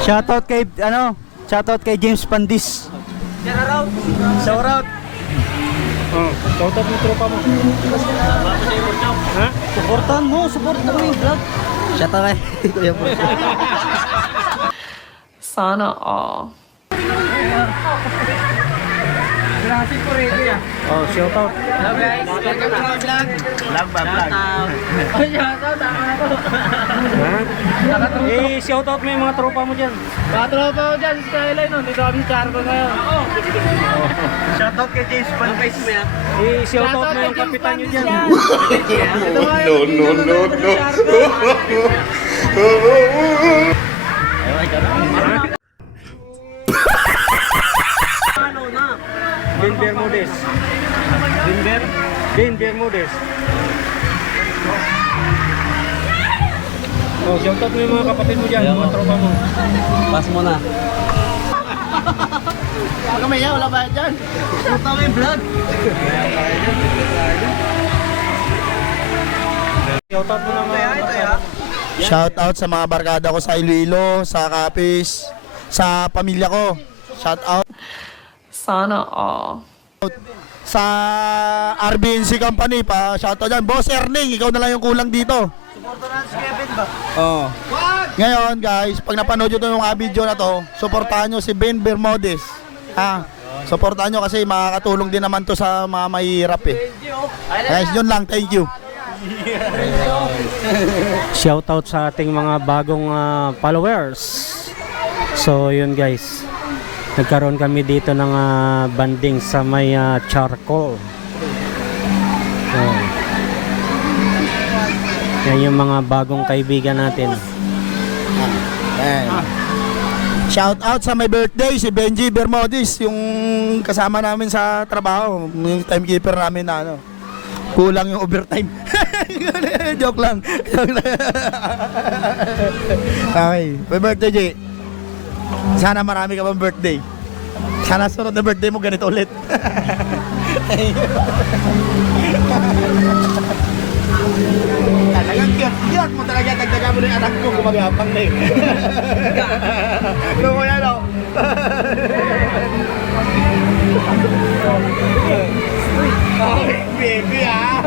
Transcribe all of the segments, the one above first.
Shoutout kay shoutout kay James Pandis. Shout out. Oh, shoutout mo tropa mo. Ha? Supportan mo yung vlog. Shoutout kay Kuya Bro. Sana all. Oh, shoutout. Hello guys, welcome to my vlog. Ha? Shoutout mo yung mga tropa mo dyan. Mga tropa ko dyan, Skyline, no? Dito kami sa Charco ngayon. Shoutout kay James Pandis. Shoutout mo yung kapitan nyo dyan. Ben Bermudez. Ben Bermudez. Oh, shoutout mo yung mga kapatid mo dyan, mga tropa mo. Pass mo na. Huwag kami yan, wala ba dyan? Shoutout mo yung vlog. Shoutout mo na mga kapatid. Shout out sa mga barkada ko sa Iloilo, sa Capiz, sa pamilya ko. Shout out Sana all. sa RBNC Company pa. Shout out dyan. Boss Erning, ikaw na lang yung kulang dito. Supportan si Kevin ba? Oh. Ngayon guys, pag napanood nyo yung video na to, suportahan nyo si Ben Bermudez. Ha? Suportahan nyo kasi makakatulong din naman to sa mga mahirap eh. Guys, yun lang. Thank you. Shoutout sa ating mga bagong followers. So yun guys, nagkaroon kami dito ng banding sa may charcoal. So, yan yung mga bagong kaibigan natin. Shout out sa my birthday si Benji Bermudez, yung kasama namin sa trabaho, yung timekeeper namin na ano. Kulang yung overtime. Joke lang. Okay, my birthday, J. Sana marami ka pang birthday. Sana sunod na birthday mo ganito ulit. Talagang cute mo talaga. Dagdagan mo na yung anak mo. Gumagapang na eh. Ano mo yan, oh? Oh, baby, ah!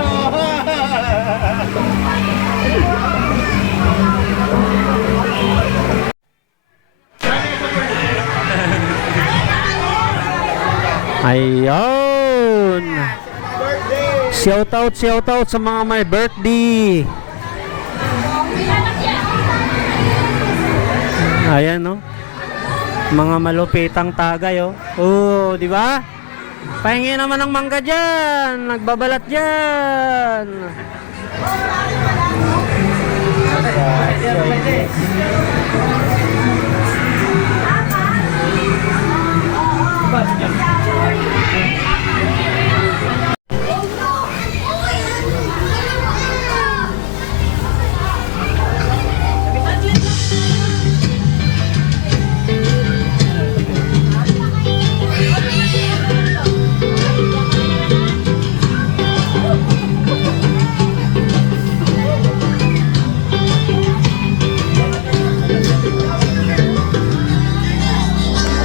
Ayun! Shoutout sa mga may birthday. Ayan, no? Mga malupitang tagay, oh. Oh, di ba? Pahingi naman ng mangga dyan. Nagbabalat dyan.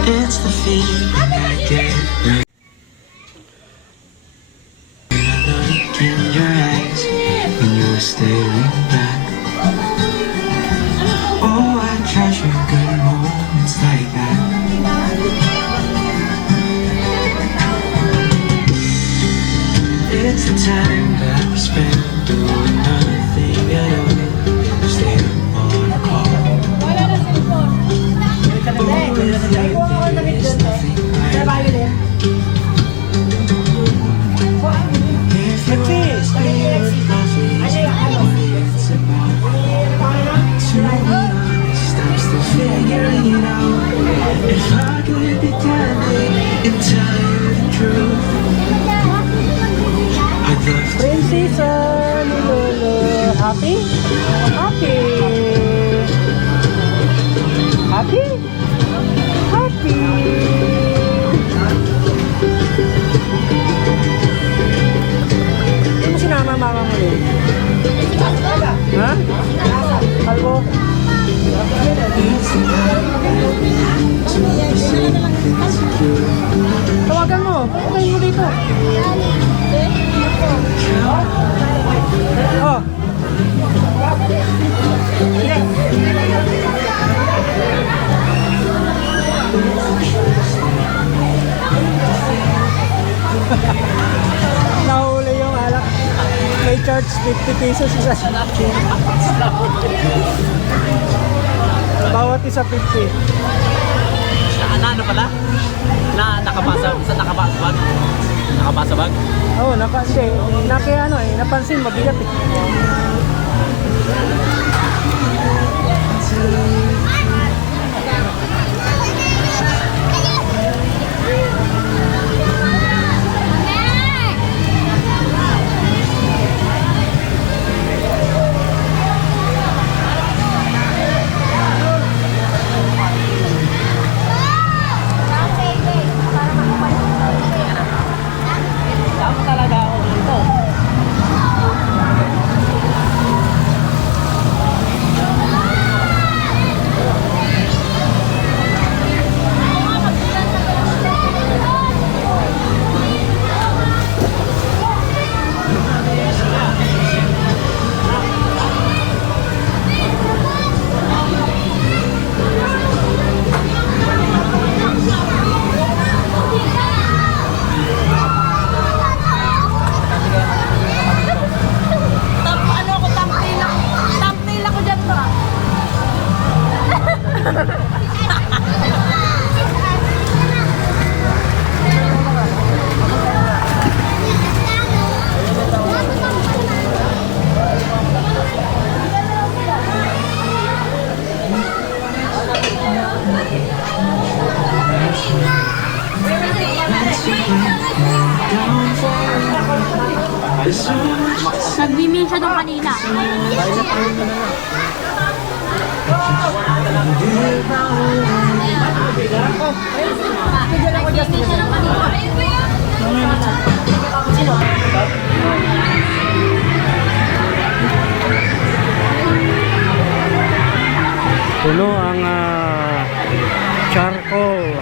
It's the feeling I get when I look in your eyes when you're staring back. Oh, I treasure good moments like that. It's the time that we spend doing nothing at all. Stay up on a call. Prinsesa ni Lolo. Happy? Happy? Happy? Happy? Hindi mo sinama mama mo yun? Ha? Kalbo? Tawagan mo. Patayin mo dito. Oh. Nahuli yung alak. May charge 50 pesos isa. Bawat isa 50. Ano pala? Nakapasa bag? Nakapasa bag? Oo, napansin, mabigat eh. Nag-email siya doon kanina. Nag-email siya doon kanina. Puno ang charcoal.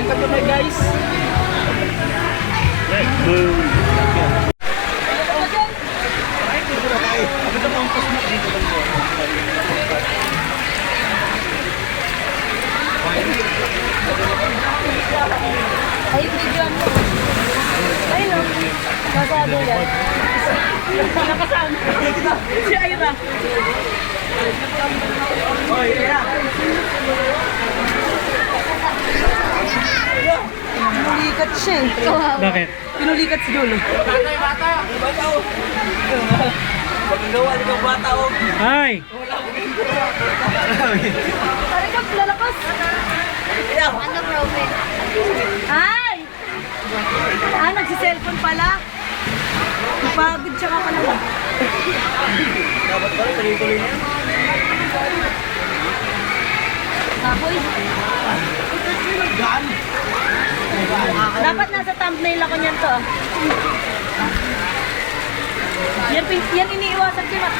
Welcome to my guys. Ay, video mo. Ay, no. Kasado yan. Nakasama. Si Ira. Pinulikat siya eh. Bakit? Pinulikat si Dulo. Ay! Parang ka, lalakas. Ano, profe? Ay! Nagsiselfon pala. Napagod siya ka naman. Kahoy. Dapat nasa thumbnail ako niyan to. Yan iniiwasan si Mat.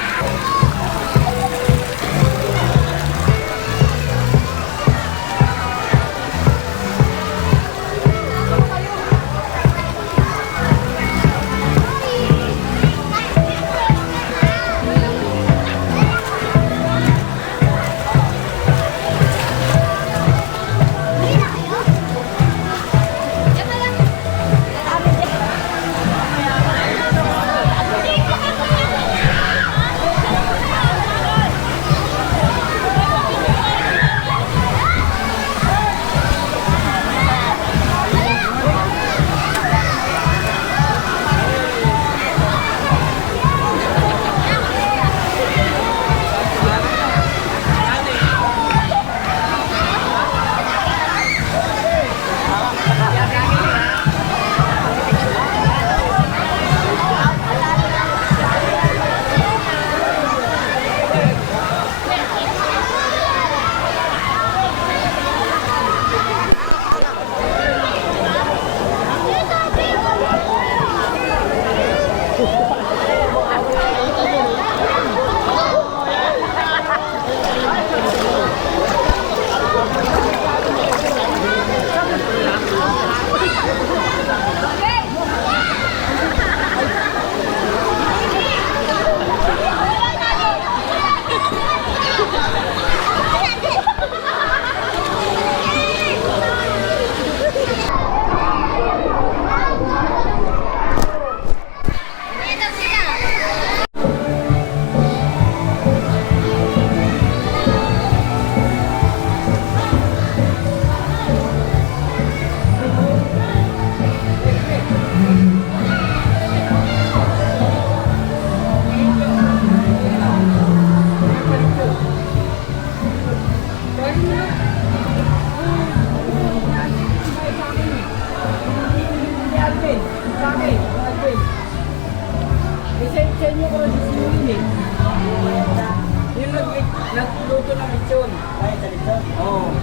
Nagluto ng lechon. Ay, sa lechon? Oo.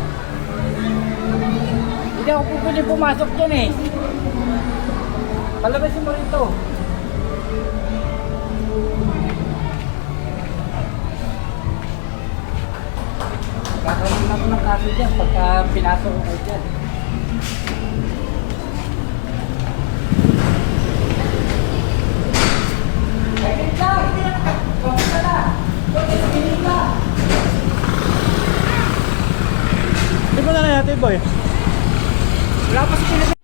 Hindi ako pupili pumasok dyan eh. Palabasin mo rito. Kakaroon ako ng kaso dyan pagka pinasok ko dyan. Di ba na natin, boy? Wala pa sa